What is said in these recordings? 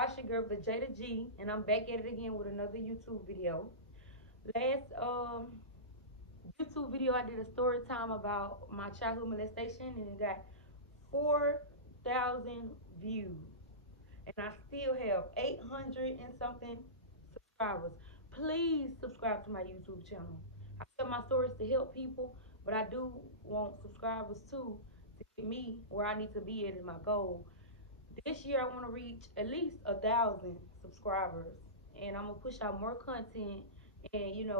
y'all, it's your girl Vla'Jada G, and I'm back at it again with another YouTube video. Last YouTube video, I did a story time about my childhood molestation, and it got 4,000 views, and I still have 800 and something subscribers. Please subscribe to my YouTube channel. I tell my stories to help people, but I do want subscribers too to get me where I need to be at in my goal. This year I want to reach at least 1,000 subscribers, and I'm gonna push out more content and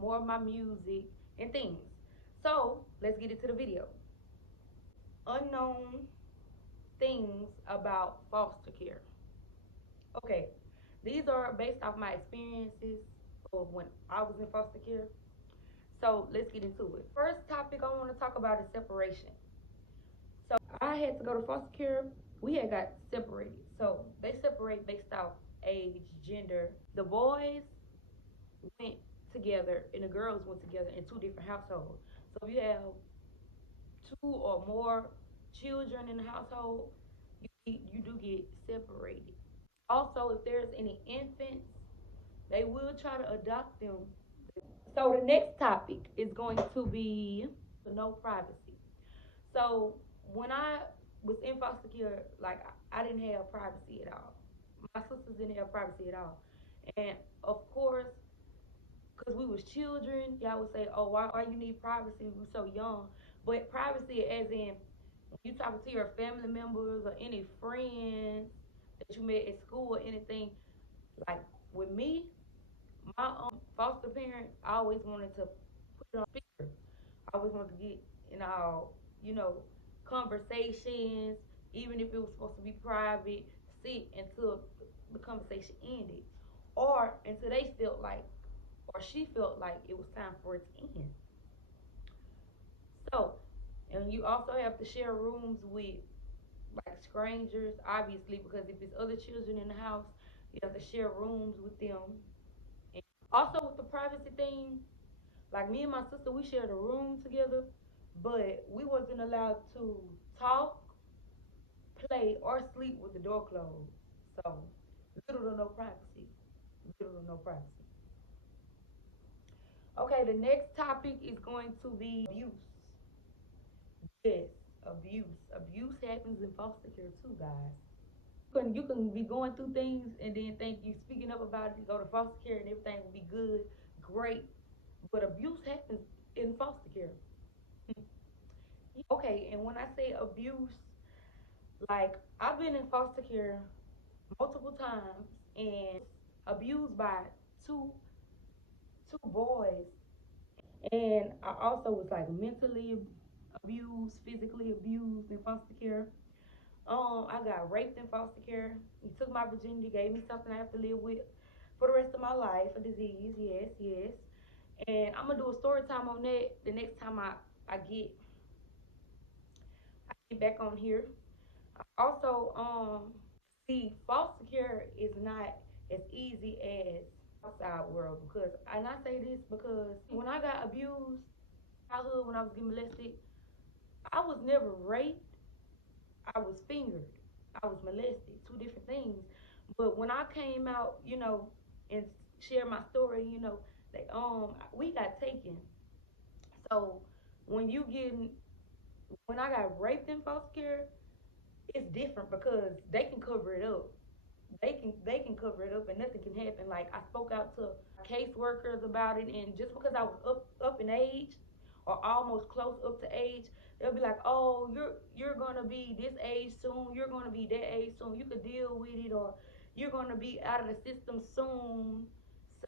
more of my music and things. So let's get into the video. Unknown things about foster care. Okay, these are based off my experiences of when I was in foster care. So let's get into it. First topic I want to talk about is separation. So I had to go to foster care. We had got separated. So they separate based off age, gender. The boys went together and the girls went together in two different households. So if you have two or more children in the household, you do get separated. Also, if there's any infants, they will try to adopt them. So the next topic is going to be no privacy. So when I was in foster care, like I didn't have privacy at all. My sisters didn't have privacy at all, and of course, because we was children, y'all would say, "Oh, why you need privacy? We're so young." But privacy, as in when you talking to your family members or any friends that you met at school or anything. Like with me, my foster parent, I always wanted to put it on speaker. I always wanted to get in our, you know, conversations, even if it was supposed to be private, sit until the conversation ended. Or until they felt like, or she felt like it was time for it to end. So, and you also have to share rooms with like strangers, obviously, because if it's other children in the house, you have to share rooms with them. And also with the privacy thing, like me and my sister, we shared a room together, but we wasn't allowed to talk, play, or sleep with the door closed. So little to no privacy. Little to no privacy. Okay, the next topic is going to be abuse. Yes, abuse. Abuse happens in foster care too, guys. You can be going through things and then think you speaking up about it, you go to foster care and everything will be good, great. But abuse happens in foster care. Okay, and when I say abuse, like I've been in foster care multiple times and abused by two two boys, and I also was like mentally abused, physically abused in foster care. I got raped in foster care. He took my virginity, gave me something I have to live with for the rest of my life, a disease. Yes, yes. And I'm gonna do a story time on that the next time I get back on here. Also, see, foster care is not as easy as outside world because, and I say this because when I got abused, childhood when I was getting molested, I was never raped. I was fingered. I was molested. Two different things. But when I came out, and shared my story, they we got taken. So when you getting when I got raped in foster care, it's different because they can cover it up. They can cover it up and nothing can happen. Like I spoke out to caseworkers about it, and just because I was up in age or almost close up to age, they'll be like, "Oh, you're gonna be this age soon. You're gonna be that age soon. You could deal with it, or you're gonna be out of the system soon."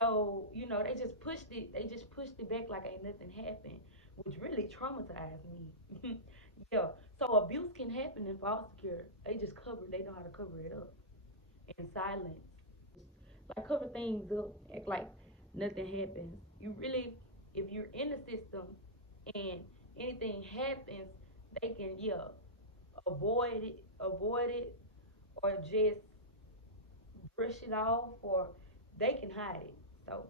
So they just pushed it. They just pushed it back like ain't nothing happened, which really traumatized me. Yeah. So abuse can happen in foster care. They just cover. They know how to cover it up in silence. Like cover things up, act like nothing happens. You really, if you're in the system and anything happens, they can avoid it, or just brush it off, or they can hide it. So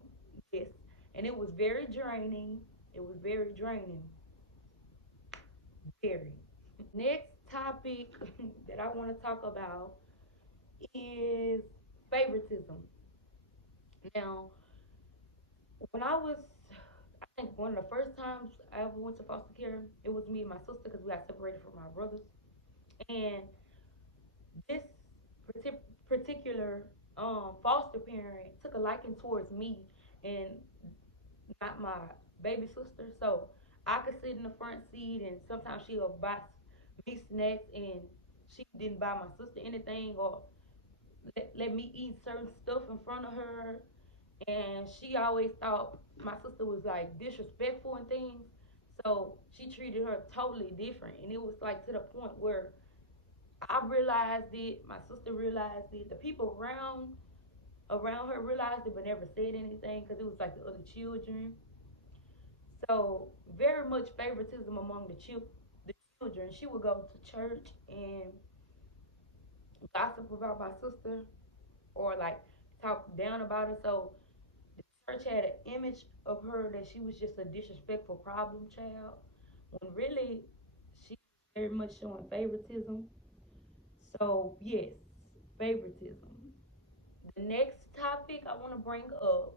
yes, and it was very draining. It was very draining. Very. Next topic that I want to talk about is Favoritism. Now, when I was, I think one of the first times I ever went to foster care, it was me and my sister because we got separated from our brothers. And this particular foster parent took a liking towards me and not my baby sister. So I could sit in the front seat, and sometimes she'll buy me snacks, and she didn't buy my sister anything, or let me eat certain stuff in front of her. And she always thought my sister was like disrespectful and things. So she treated her totally different. And it was like to the point where I realized it, my sister realized it, the people around her realized it but never said anything because it was like the other children. So very much favoritism among the children. She would go to church and gossip about my sister or like talk down about her. So the church had an image of her that she was just a disrespectful problem child, when really she was very much showing favoritism. So yes, favoritism. The next topic I want to bring up,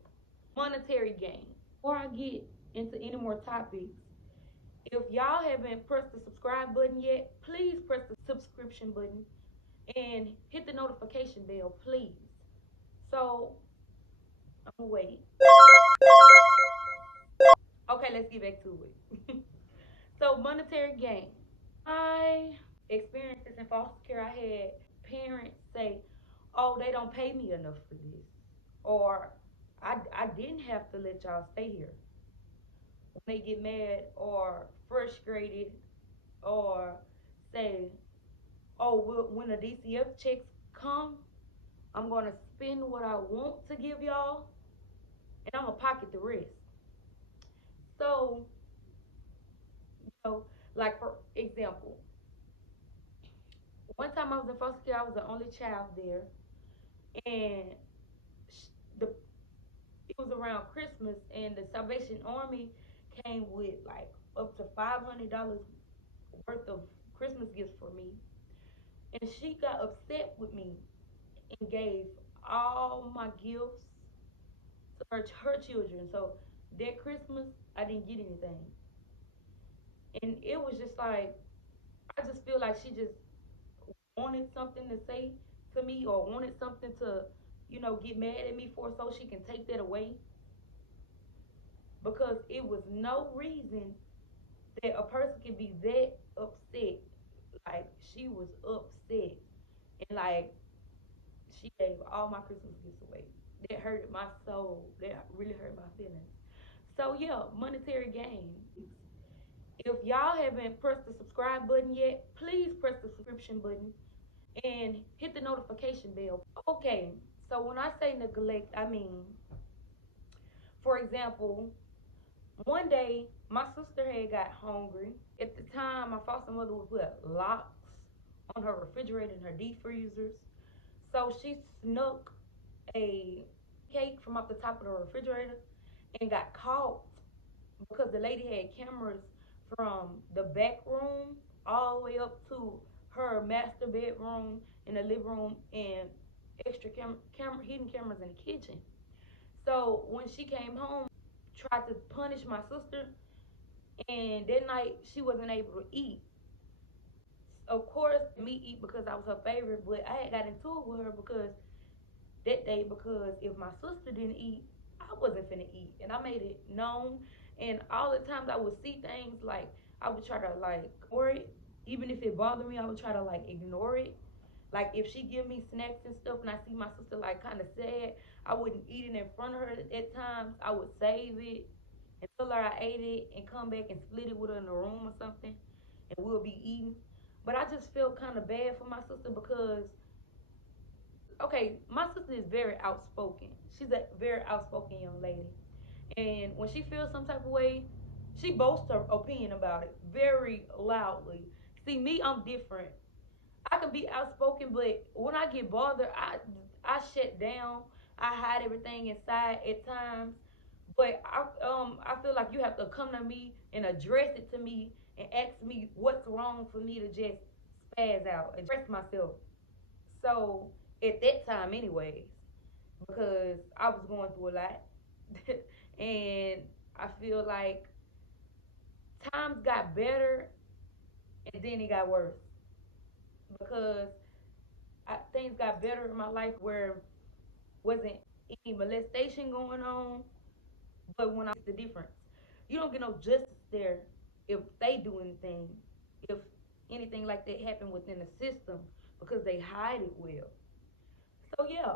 monetary gain. Before I get into any more topics, if y'all haven't pressed the subscribe button yet, please press the subscription button and hit the notification bell, please. So I'm gonna wait. Okay, let's get back to it. So monetary gain. My experiences in foster care, I had parents say, "Oh, they don't pay me enough for this," or I didn't have to let y'all stay here. When they get mad or frustrated or say, "Oh, when the DCF checks come, I'm gonna spend what I want to give y'all, and I'm gonna pocket the rest." So, like for example, one time I was in foster care, I was the only child there, and the it was around Christmas, and the Salvation Army came with like up to $500 worth of Christmas gifts for me, and she got upset with me and gave all my gifts to her children. So that Christmas, I didn't get anything, and it was just like I just feel like she just wanted something to say to me or wanted something to, get mad at me for so she can take that away, because it was no reason that a person can be that upset. Like she was upset, and like she gave all my Christmas gifts away. That hurt my soul. That really hurt my feelings. So yeah, monetary gain. If y'all haven't pressed the subscribe button yet, please press the subscription button and hit the notification bell. Okay, so when I say neglect, I mean, for example, one day my sister had got hungry. At the time, my foster mother would put locks on her refrigerator and her deep freezers. So she snuck a cake from off the top of the refrigerator and got caught because the lady had cameras from the back room all the way up to her master bedroom in the living room and extra hidden cameras in the kitchen. So when she came home, tried to punish my sister, and that night she wasn't able to eat. Of course, me eat because I was her favorite, but I had got into it with her because that day, because if my sister didn't eat, I wasn't finna eat, and I made it known. And all the times I would see things like I would try to like ignore it, even if it bothered me, I would try to like ignore it. Like if she give me snacks and stuff, and I see my sister like kind of sad, I wouldn't eat it in front of her. At times, I would save it and tell her I ate it and come back and split it with her in the room or something, and we'll be eating. But I just felt kind of bad for my sister because, okay, my sister is very outspoken. She's a very outspoken young lady. And when she feels some type of way, she boasts her opinion about it very loudly. See, me, I'm different. I can be outspoken, but when I get bothered, I shut down. I hide everything inside at times. But I feel like you have to come to me and address it to me and ask me what's wrong for me to just spaz out, address myself. So at that time, anyways. because I was going through a lot. And I feel like times got better and then it got worse because things got better in my life where wasn't any molestation going on, but when I the difference, you don't get no justice there if they do anything, if anything like that happen within the system because they hide it well. So yeah,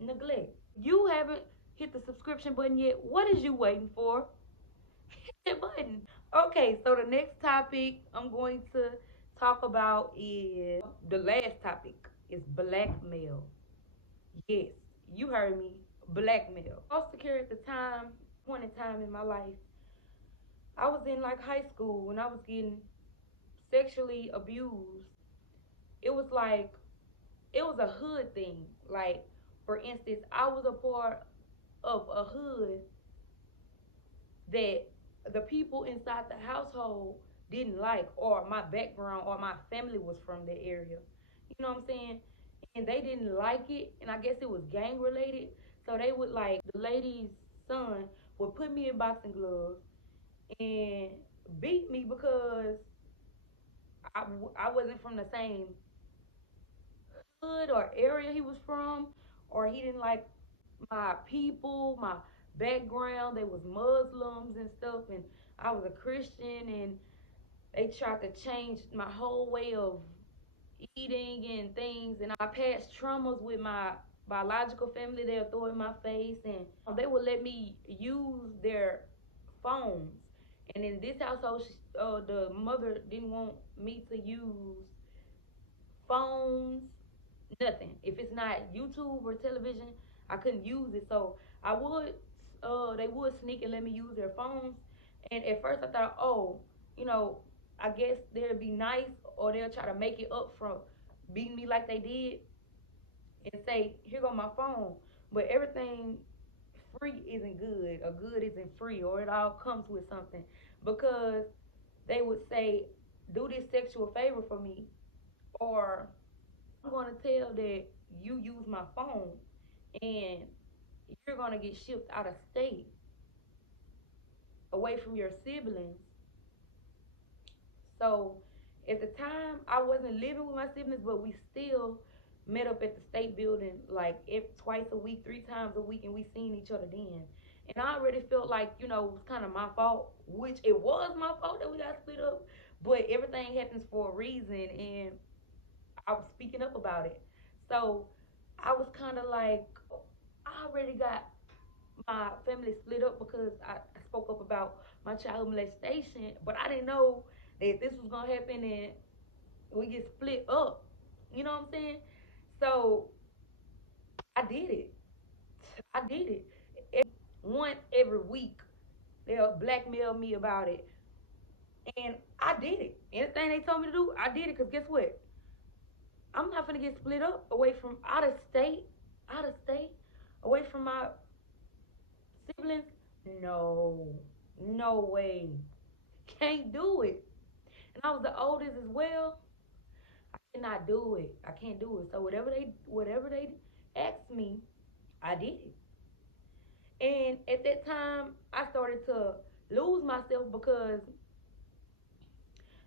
neglect. You haven't hit the subscription button yet. What is you waiting for? Hit that button. Okay, so the next topic I'm going to talk about is the last topic is blackmail. Yes, you heard me. Blackmail. Foster care at the time, point in time in my life, I was in like high school when I was getting sexually abused. It was like it was a hood thing. Like for instance, I was a part of a hood that the people inside the household didn't like, or my background or my family was from the area. You know what I'm saying? And they didn't like it, and I guess it was gang related. So they would like the lady's son would put me in boxing gloves and beat me because I, I wasn't from the same hood or area he was from, or he didn't like my people, my background. They was Muslims and stuff, and I was a Christian, and they tried to change my whole way of eating and things. And I past traumas with my biological family. They'll throw in my face, and they would let me use their phones. And in this household, the mother didn't want me to use phones, nothing. If it's not YouTube or television, I couldn't use it. So I would, they would sneak and let me use their phones. And at first I thought, oh, you know, I guess they'll be nice or they'll try to make it up from beating me like they did and say, here go my phone. But everything free isn't good or good isn't free or it all comes with something because they would say, do this sexual favor for me or I'm going to tell that you use my phone and you're going to get shipped out of state away from your siblings. So at the time, I wasn't living with my siblings, but we still met up at the state building like twice a week, 3 times a week, and we seen each other then. And I already felt like, you know, it was kind of my fault, which it was my fault that we got split up, but everything happens for a reason, and I was speaking up about it. So I was kind of like, I already got my family split up because I spoke up about my childhood molestation, but I didn't know that this was gonna happen and we get split up. You know what I'm saying? So I did it. I did it. Once every week, they'll blackmail me about it, and I did it. Anything they told me to do, I did it. Cause guess what? I'm not gonna get split up away from out of state, away from my siblings. No, no way. Can't do it. And I was the oldest as well. I cannot do it. I can't do it. So whatever they asked me, I did it. And at that time, I started to lose myself because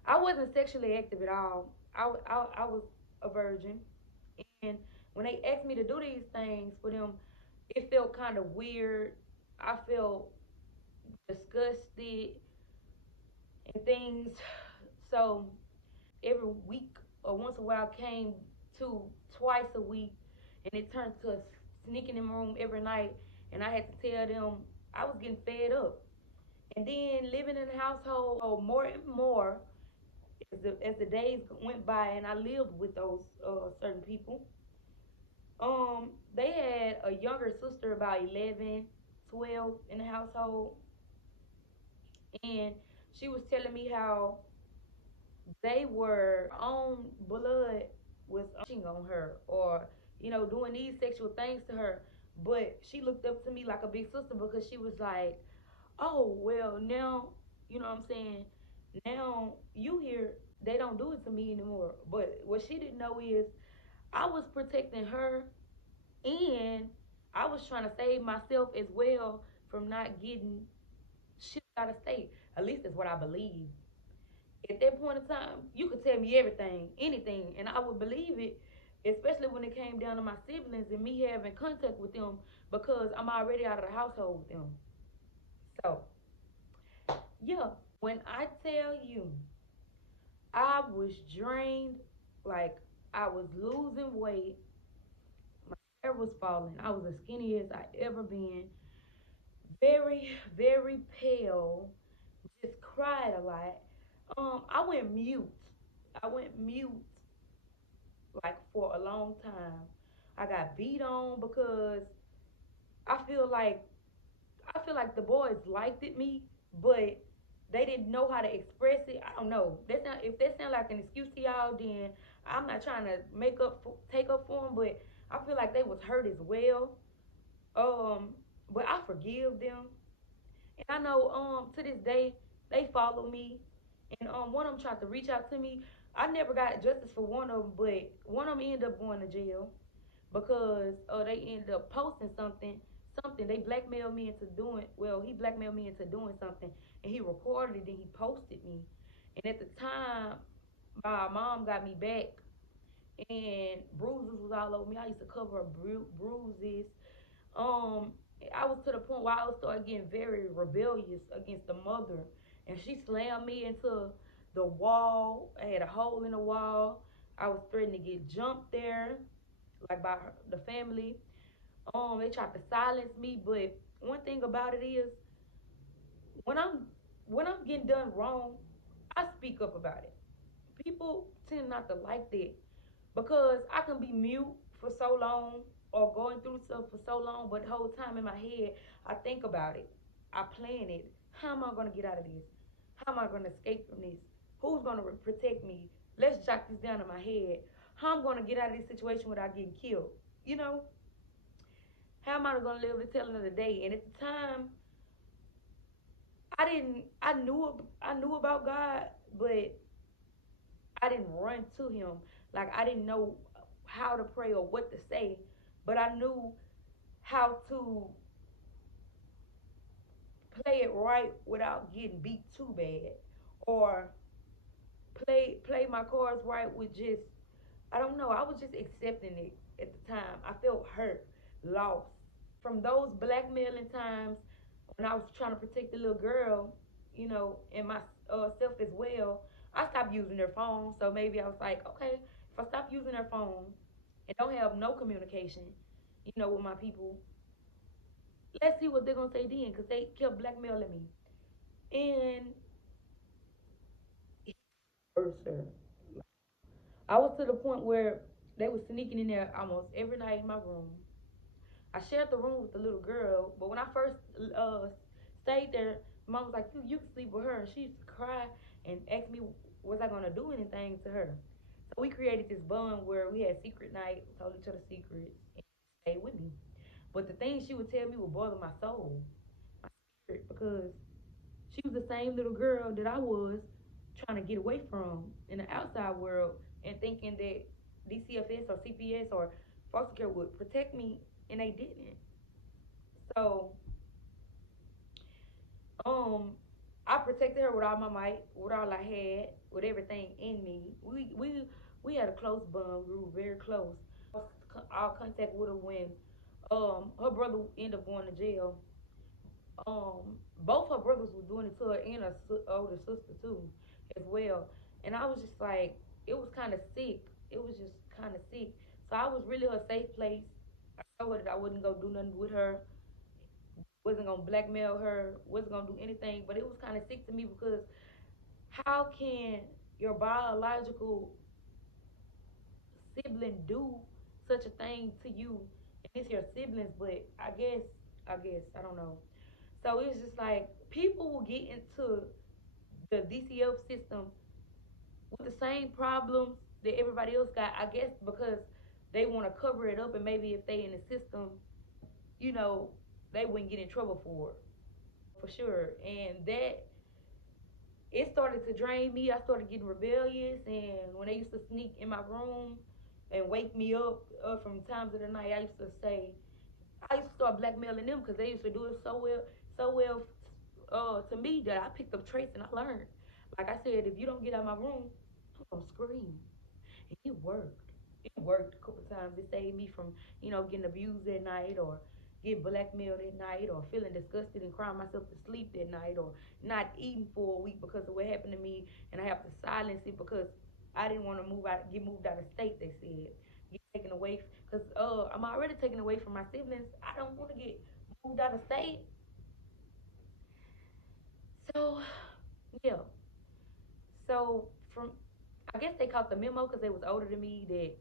I wasn't sexually active at all. I was a virgin. And when they asked me to do these things for them, it felt kind of weird. I felt disgusted and things. So every week or once a while came to twice a week, and it turned to sneaking in my room every night. And I had to tell them I was getting fed up. And then living in the household more and more as the days went by, and I lived with those certain people. They had a younger sister, about 11, 12 in the household, and she was telling me how they were on blood was on her or doing these sexual things to her, but she looked up to me like a big sister because she was like, oh well, now you know what I'm saying, now you hear they don't do it to me anymore. But what she didn't know is I was protecting her, and I was was trying to save myself as well from not getting shipped out of state. At least that's what I believe. At that point in time, you could tell me everything, anything, and I would believe it, especially when it came down to my siblings and me having contact with them because I'm already out of the household with them. So, yeah, when I tell you I was drained, like I was losing weight, my hair was falling, I was as skinny as I ever been, very, very pale, just cried a lot. I went mute. I went mute like for a long time. I got beat on because I feel like I feel like the boys liked it me, but they didn't know how to express it. I don't know. That's not if that sound like an excuse to y'all, then I'm not trying to take up for them, but I feel like they was hurt as well. Um, but I forgive them, and I know to this day they follow me, and one of them tried to reach out to me. I never got justice for one of them, but one of them ended up going to jail because they ended up posting something they blackmailed me into doing. Well, he blackmailed me into doing something, and he recorded it and he posted me. And at the time, my mom got me back, and bruises was all over me. I used to cover up bruises. Um, I was to the point where I was started getting very rebellious against the mother, and she slammed me into the wall. I had a hole in the wall. I was threatening to get jumped there, like by the family. They tried to silence me, but one thing about it is when I'm getting done wrong, I speak up about it. People tend not to like that because I can be mute for so long or going through stuff for so long, but the whole time in my head, I think about it. I plan it. How am I going to get out of this? How am I going to escape from this? Who's going to protect me? Let's jot this down in my head. How I'm going to get out of this situation without getting killed? You know, how am I going to live to tell another day? And at the time, I didn't. I knew about God, but I didn't run to Him. Like I didn't know how to pray or what to say, but I knew how to play it right without getting beat too bad, or play my cards right with just I don't know. I was just accepting it at the time. I felt hurt, lost from those blackmailing times when I was trying to protect the little girl, and my self as well. I stopped using their phone, so maybe I was like, okay, if I stop using their phone and don't have no communication, with my people, let's see what they're gonna say then, because they kept blackmailing me. And I was to the point where they was sneaking in there almost every night in my room. I shared the room with the little girl, but when I first stayed there, mom was like, "You can sleep with her." And she used to cry and ask me, "Was I gonna do anything to her?" So we created this bond where we had secret night, told each other secrets, and she stayed with me. But the things she would tell me would bother my soul, my spirit, because she was the same little girl that I was trying to get away from in the outside world and thinking that DCFS or CPS or foster care would protect me, and they didn't. So, um, I protected her with all my might, with all I had, with everything in me. We had a close bond. We were very close. All contact with her when her brother ended up going to jail. Both her brothers were doing it to her and her older sister too, as well. And I was just like, it was kind of sick. It was just kind of sick. So I was really her safe place. I told her that I wasn't gonna do nothing with her, wasn't gonna blackmail her, wasn't gonna do anything. But it was kind of sick to me because how can your biological sibling do such a thing to you? And it's your siblings, but I guess I don't know. So it's just like people will get into the DCF system with the same problems that everybody else got. I guess because they want to cover it up, and maybe if they in the system, you know, they wouldn't get in trouble for sure. And that it started to drain me. I started getting rebellious, and when they used to sneak in my room and wake me up from times of the night, I used to say, I used to start blackmailing them because they used to do it so well to me that I picked up traits and I learned. Like I said, if you don't get out of my room, I'm gonna scream. And it worked. It worked a couple times. It saved me from, getting abused at night or get blackmailed at night or feeling disgusted and crying myself to sleep that night or not eating for a week because of what happened to me and I have to silence it because I didn't want to get moved out of state, they said. Get taken away because I'm already taken away from my siblings. I don't want to get moved out of state. So, yeah. So, from, I guess they caught the memo because they was older than me that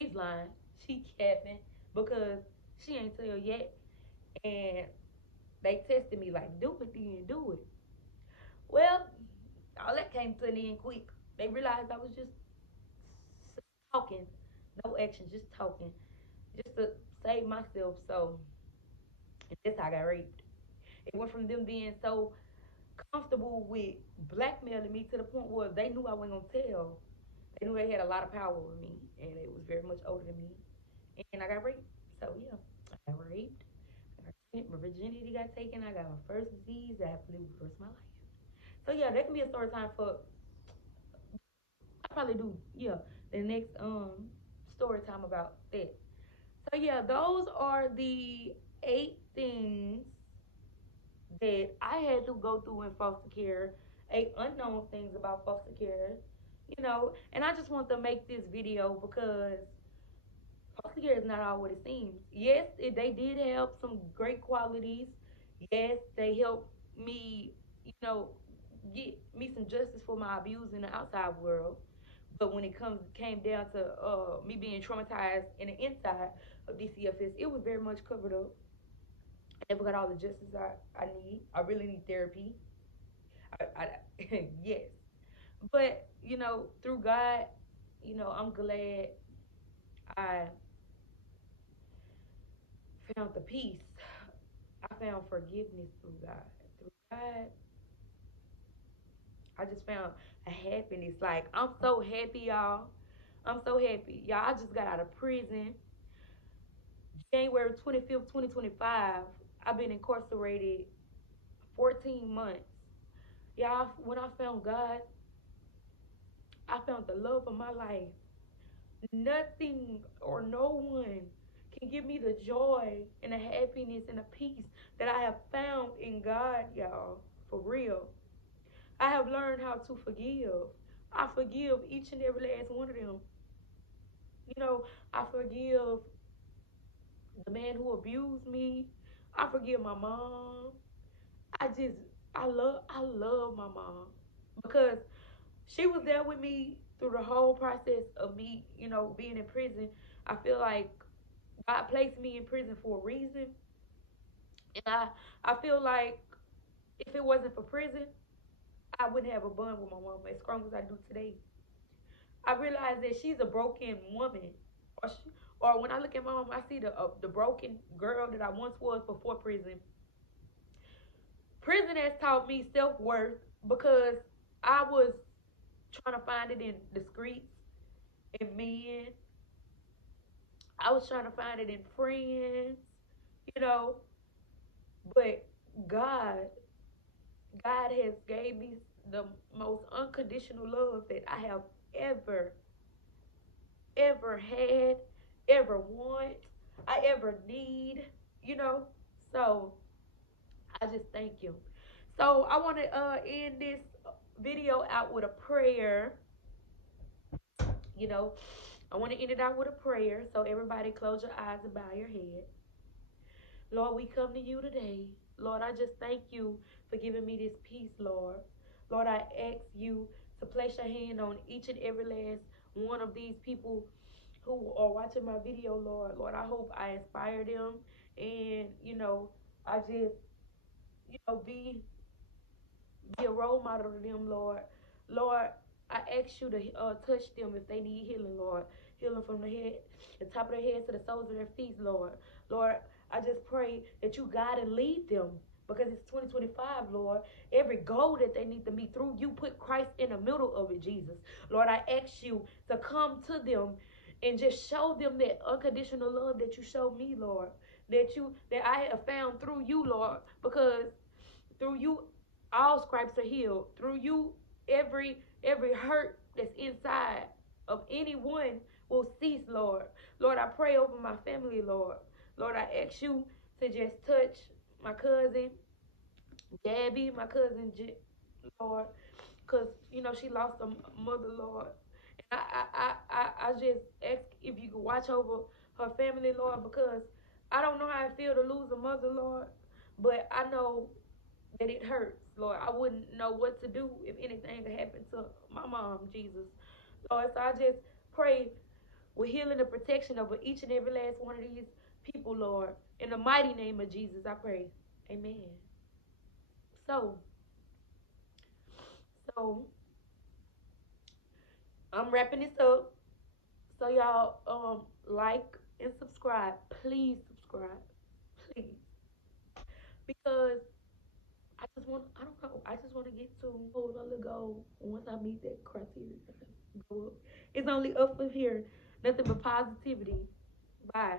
she's lying. She capping because she ain't tell yet. And they tested me like, do it then, do it. Well, all that came to an end quick. They realized I was just talking, no action, just talking, just to save myself. So that's how I got raped. It went from them being so comfortable with blackmailing me to the point where they knew I wasn't gonna tell. They knew they had a lot of power over me, and it was very much older than me. And I got raped. So yeah, I got raped. My virginity got taken. I got my first disease. I have to live with the rest of my life. So yeah, that can be a story time for. I probably do. Yeah, the next story time about that. So yeah, those are the 8 things that I had to go through in foster care. 8 unknown things about foster care. And I just want to make this video because foster care is not all what it seems. Yes, they did have some great qualities. Yes, they helped me, you know, get me some justice for my abuse in the outside world. But when it came down to me being traumatized in the inside of DCFS, it was very much covered up. I never got all the justice I need. I really need therapy. Yes. But, through God, I'm glad I found the peace. I found forgiveness through God. Through God, I just found a happiness. Like, I'm so happy, y'all. I'm so happy. Y'all, I just got out of prison. January 25th, 2025. I've been incarcerated 14 months. Y'all, when I found God, I found the love of my life. Nothing or no one can give me the joy and the happiness and the peace that I have found in God, y'all. For real. I have learned how to forgive. I forgive each and every last one of them. I forgive the man who abused me. I forgive my mom. I just I love my mom because she was there with me through the whole process of me, being in prison. I feel like God placed me in prison for a reason. And I feel like if it wasn't for prison, I wouldn't have a bond with my mom as strong as I do today. I realize that she's a broken woman. Or when I look at my mom, I see the broken girl that I once was before prison. Prison has taught me self worth because I was trying to find it in the streets, in men. I was trying to find it in friends, you know. But God, God has gave me the most unconditional love that I have ever, ever had, ever want, I ever need, you know. So I just thank you. So I want to end this video out with a prayer. You know, I want to end it out with a prayer. So everybody close your eyes and bow your head. Lord, we come to you today. Lord, I just thank you for giving me this peace, Lord. Lord, I ask you to place your hand on each and every last one of these people who are watching my video, Lord. Lord, I hope I inspire them and, I just, be a role model to them, Lord. Lord, I ask you to touch them if they need healing, Lord. Healing from the top of their heads to the soles of their feet, Lord. Lord, I just pray that you guide and lead them because it's 2025, Lord. Every goal that they need to meet through, you put Christ in the middle of it, Jesus. Lord, I ask you to come to them and just show them that unconditional love that you showed me, Lord. That I have found through you, Lord, because through you all stripes are healed. Through you, every hurt that's inside of anyone will cease, Lord. Lord, I pray over my family, Lord. Lord, I ask you to just touch my cousin Gabby, my cousin, Lord, because she lost a mother, Lord. And I just ask if you could watch over her family, Lord, because I don't know how it feels to lose a mother, Lord, but I know that it hurts, Lord. I wouldn't know what to do if anything had happened to my mom, Jesus. Lord, so I just pray with healing and protection over each and every last one of these people, Lord. In the mighty name of Jesus, I pray. Amen. So, so I'm wrapping this up. So y'all like and subscribe. Please subscribe. Please. Because I don't know. I just want to get to another goal once I meet that criteria. Go up. It's only up from here. Nothing but positivity. Bye.